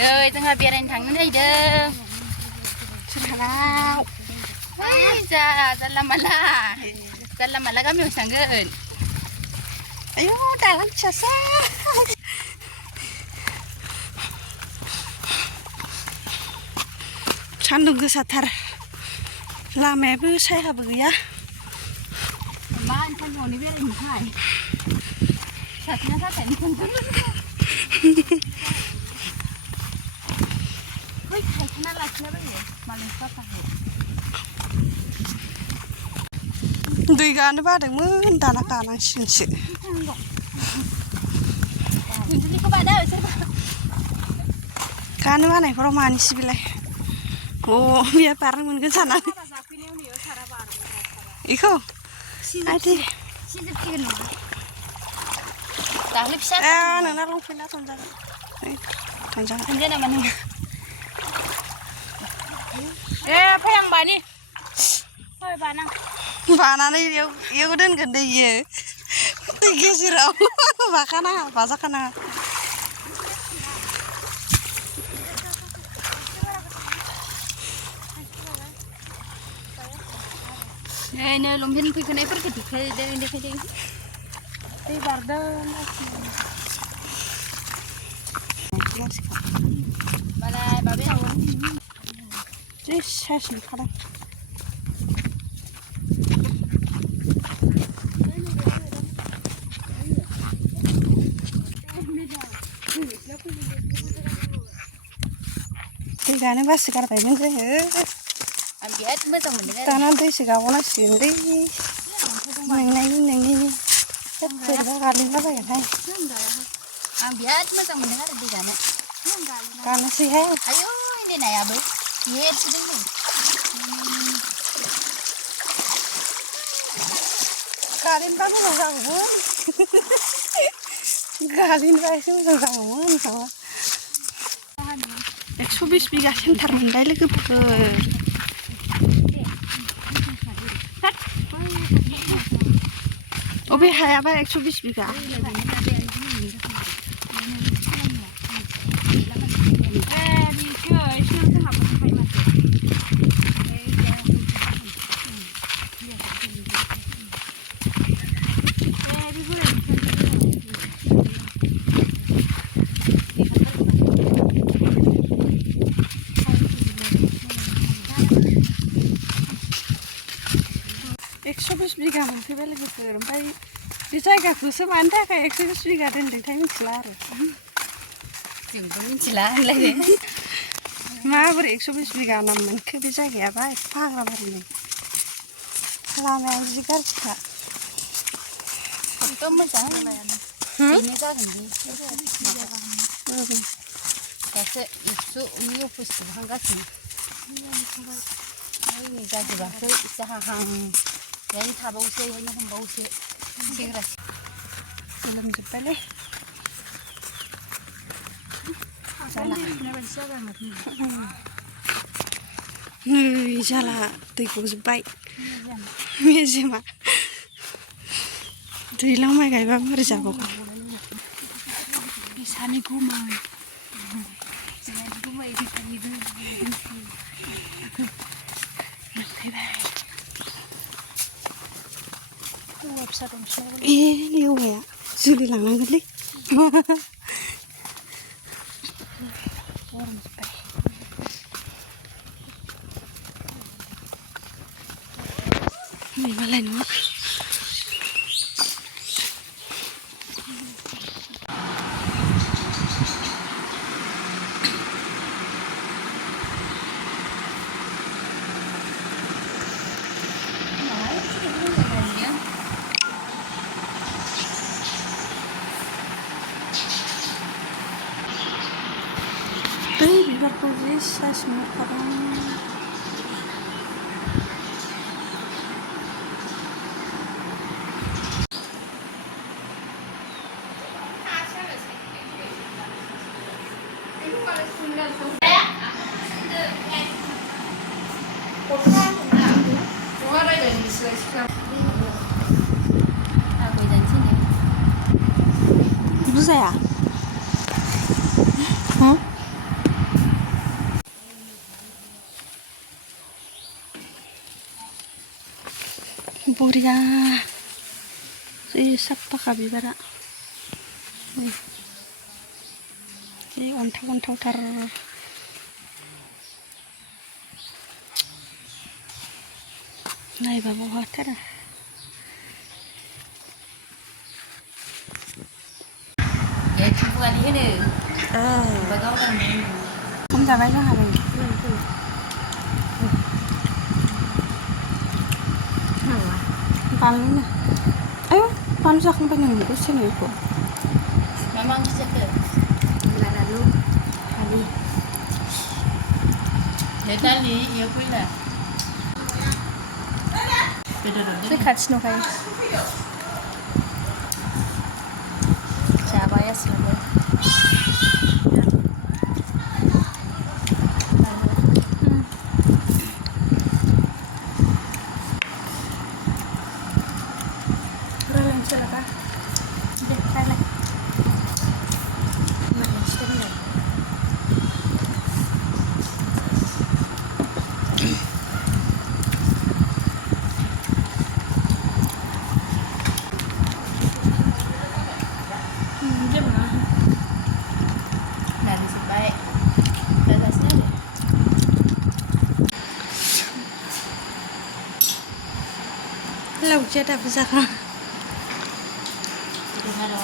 जोंहा बेरायनो थांनो नागिरदों सोरहानाव जानला मानला गामियाव थांगोन आयौ दालां फिसासा सान्दुं गोसाथार लामायाबो सायहाबो गैया मा सान्दुंआवनो बेरायनोहाय साथिना साथायनो बै थायखोना लाखिलाबायो मालायनि पापाखौ दै गानो बादोंमोन दाना गानांसिगोनसो गानो बानायफोराव मानोसै बेलाय बिया बारनो मोनगोन सानानै बेखौ आदि नोंना लंपेन्टआ थांजागोन नामा नों फैहां बानि बानानै इयाव दोनगोन दै इयो दै गेजेराव बाजाखानाङा नै लंपेन्ट फैखानायफोरखौ देखायदों दै बारदों मालाय बाबाया जि साइस नुखादों दै गानो बासो गारबायमोन जोङो आं बिराद मोजां मोनदों दाना दैसो गाबावनांसिगोन दै नोंनि बोरैबा गालिनलाबायगोनहाय आं बिराद मोजां मोनदों आरो दै गानो गानोसैहाय आयौ नै नायाबो देरसिगोन नै गालिनबा मोजां जागौमोन गालिनबा एसे मोजां जागौमोन माबा 120 बिगा सेन्टार मोनबाय लोगोफोर अबे हायाबा 120 बिगा एक्स' बिगा मोनफैबाय लोगोफोर ओमफ्राय बे जायगाखौसो मानि थाखाय 120 बिगा दोनदोंथाय मिथिला आरो जोंबो मिथिला होनलाय माबोरै 120 बिगा नाम मोनखो बे जायगायाबा फाग्लाबारिनो लामाया जि गाज्रिखा खथ' मोजां बेनो जागोन बे दासो एबसुनि अफिस थांगासिनो नै जाजोबाखै जाहाहां बेहायनो थाबावसै बेहायनो हमबावसै सेंग्रा गोलोमजोब्बायलै नै जाला दै गजोब्बाय मेजेमा दैज्लां माइ गायबा माबोरै जाबावगौ सानै गुमै लेवाया जोलै लांनांगोनलै नै मालाय नङा बै बिबारखौ जि साइस नुखादों बुजाया बरिया जि साफाखा बिबारा जि अन्थाव अन्थावथार नायबा बहाथारा खम जाबाय जोंहाबो बानलुनो आयौ बानलु जाखांबाय नों दसेनो बेखौ मा ओंख्रि जाखो? आलु दालि दालि इयो फैला बे खाथि नुखायो जाबाय आसोलाबो रायलायनोसै लाबा दे रायलाय दालि संबाय जाजासिनो लावजिया दाबो जाखा आरो